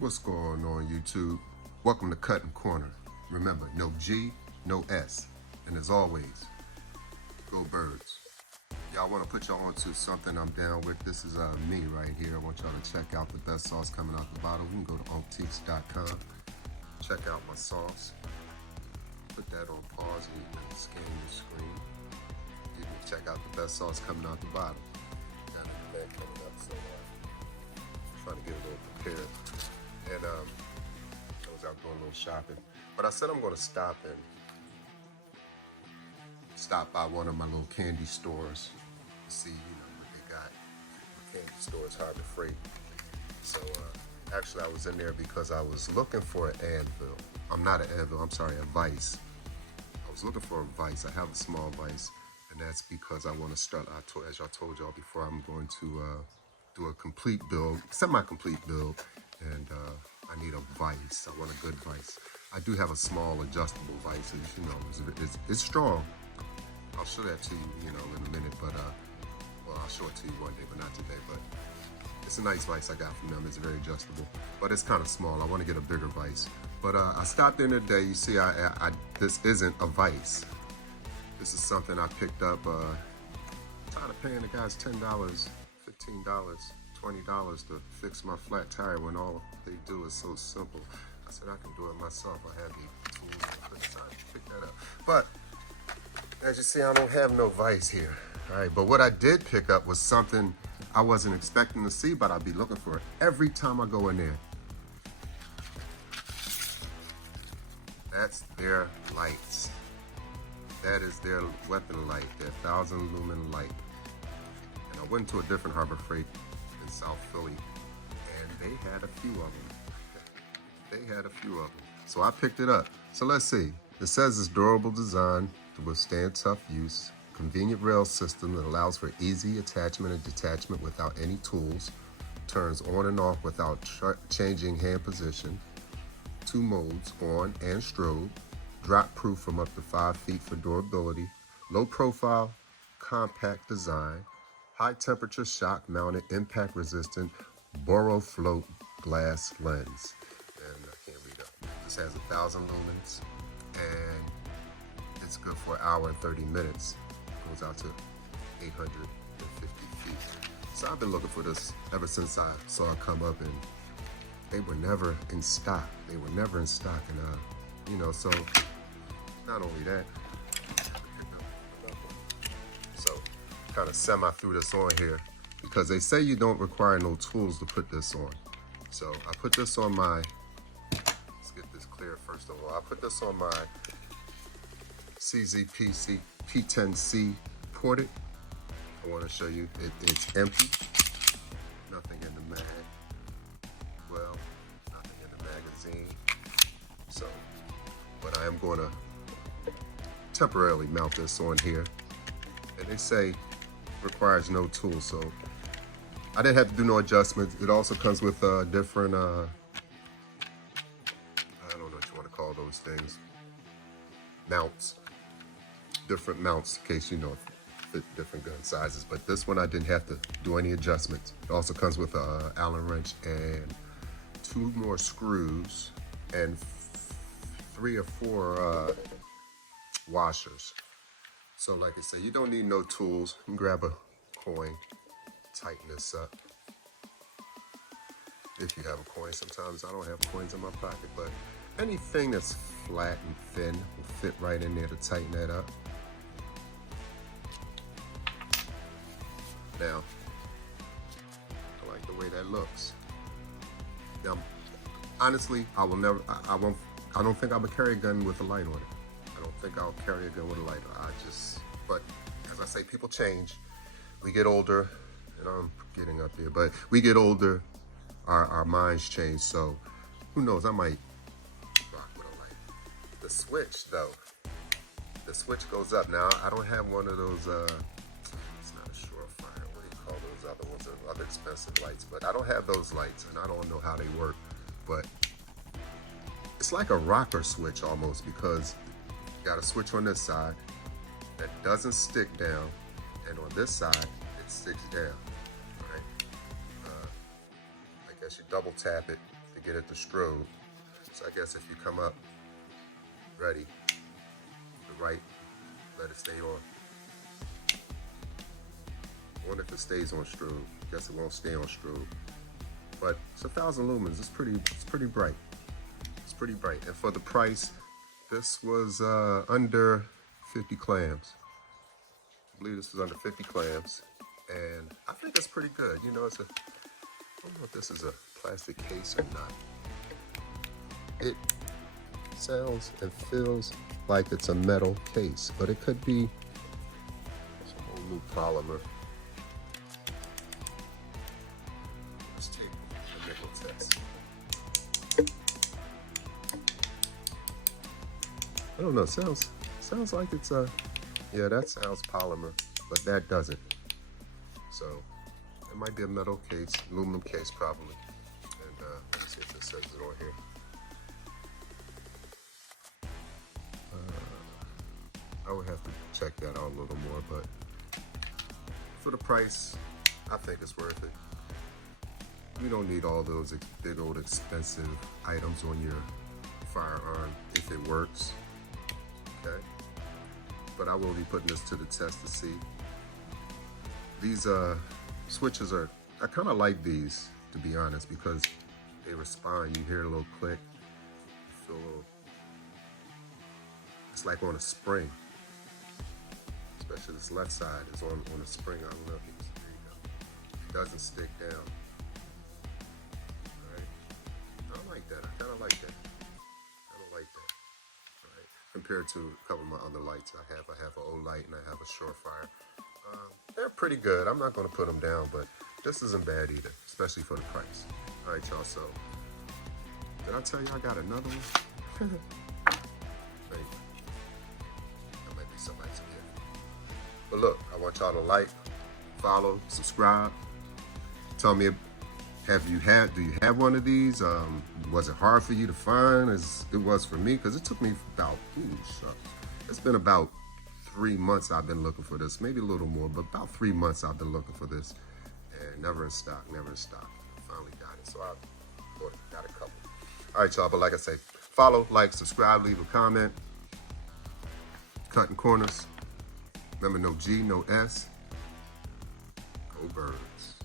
What's going on, YouTube? Welcome to Cutting Corner. Remember, no G, no S. And as always, go birds. Y'all want to put y'all onto something I'm down with. This is me right here. I want y'all to check out the best sauce coming out the bottle. You can go to oakteaks.com. Check out my sauce. Put that on pause and you can scan your screen. You can check out the best sauce coming out the bottle. And that coming up, so trying to get a little prepared. And I was out doing a little shopping. But I said I'm going to stop by one of my little candy stores to see, what they got. The candy store is hard to freight. So actually I was in there because I was looking for an anvil. I'm not an anvil, I'm sorry, a vise. I was looking for a vise. I have a small vise, and that's because I want to start, as I told y'all before, I'm going to do a complete build, semi-complete build, and I need a vise. I want a good vise. I do have a small adjustable vise, it's strong. I'll show that to you, in a minute, but well, I'll show it to you one day, but not today. But it's a nice vise I got from them. It's very adjustable, but it's kind of small. I want to get a bigger vise. But I stopped in today. You see, this isn't a vise. This is something I picked up. Tired of paying the guys $10, $15, $20 to fix my flat tire when all they do is so simple. I said I can do it myself. I have the tools. I couldn't pick that up. But as you see, I don't have no vise here. All right, but what I did pick up was something I wasn't expecting to see, but I'll be looking for it every time I go in there. That's their lights. That is their weapon light, their 1,000 lumen light. And I went to a different Harbor Freight in South Philly, and they had a few of them. So I picked it up. So let's see. It says it's durable design to withstand tough use, convenient rail system that allows for easy attachment and detachment without any tools, turns on and off without changing hand position, 2 modes, on and strobe, drop proof from up to 5 feet for durability, low profile, compact design, high temperature shock mounted, impact resistant, boro float glass lens. And I can't read up. This has 1,000 lumens and it's good for an hour and 30 minutes. It goes out to 850 feet. So I've been looking for this ever since I saw it come up, and they were never in stock. And so not only that, so kind of semi threw this on here because they say you don't require no tools to put this on. So I put this on my, let's get this clear first of all. I put this on my CZP P10C ported. I want to show you it's empty. Nothing in the mag. Well, nothing in the magazine. So, but I am going to temporarily mount this on here. And they say requires no tool, so I didn't have to do no adjustments. It also comes with different, I don't know what you want to call those things, mounts. Different mounts in case fit different gun sizes, but this one I didn't have to do any adjustments. It also comes with a Allen wrench and 2 more screws and 3 or 4 washers. So like I say, you don't need no tools. You can grab a coin, tighten this up. If you have a coin, sometimes I don't have coins in my pocket, but anything that's flat and thin will fit right in there to tighten that up. Now, I like the way that looks. Now, honestly, I don't think I would carry a gun with a light on it. I don't think I'll carry a gun with a light on it. But as I say, people change. We get older, and I'm getting up there, but we get older, our minds change, so who knows, I might rock with a light. The switch, though, the switch goes up. Now, I don't have one of those, it's not a Surefire, what do you call those other ones, other expensive lights, but I don't have those lights, and I don't know how they work, but it's like a rocker switch almost, because you got a switch on this side that doesn't stick down, and on this side, it sticks down, right? I guess you double tap it to get it to strobe. So I guess if you come up ready, the right, let it stay on. I wonder if it stays on strobe. Guess it won't stay on strobe. But it's 1,000 lumens. It's pretty bright. It's pretty bright. And for the price, this was under 50 clams. I believe this was under 50 clams. And I think it's pretty good. You know, I don't know if this is a plastic case or not. It sounds and feels like it's a metal case, but it could be some old new polymer. Let's take a nickel test. I don't know, sounds like it's yeah, that sounds polymer, but that doesn't. So it might be a metal case, aluminum case probably. And let's see if it says it on here. I would have to check that out a little more, but for the price, I think it's worth it. You don't need all those big old expensive items on your firearm if it works, okay? But I will be putting this to the test to see. These switches I kind of like these, to be honest, because they respond. You hear a little click, you feel a little, it's like on a spring. Especially this left side is on a spring. I don't know if you can see, there you go. It doesn't stick down. All right. I like that. I kind of like that. I don't like that. All right. Compared to a couple of my other lights I have an O-light and I have a Surefire. They're pretty good. I'm not going to put them down, but this isn't bad either, especially for the price. All right, y'all. So, did I tell you I got another one? Maybe. That might be somebody's gift. But look, I want y'all to like, follow, subscribe. Tell me, do you have one of these? Was it hard for you to find as it was for me? Because it took me about, it's been about 3 months I've been looking for this. Maybe a little more, but about 3 months I've been looking for this. And never in stock. Finally got it. So I got a couple. All right, y'all, but like I say, follow, like, subscribe, leave a comment. Cutting corners. Remember, no G, no S. Go Birds.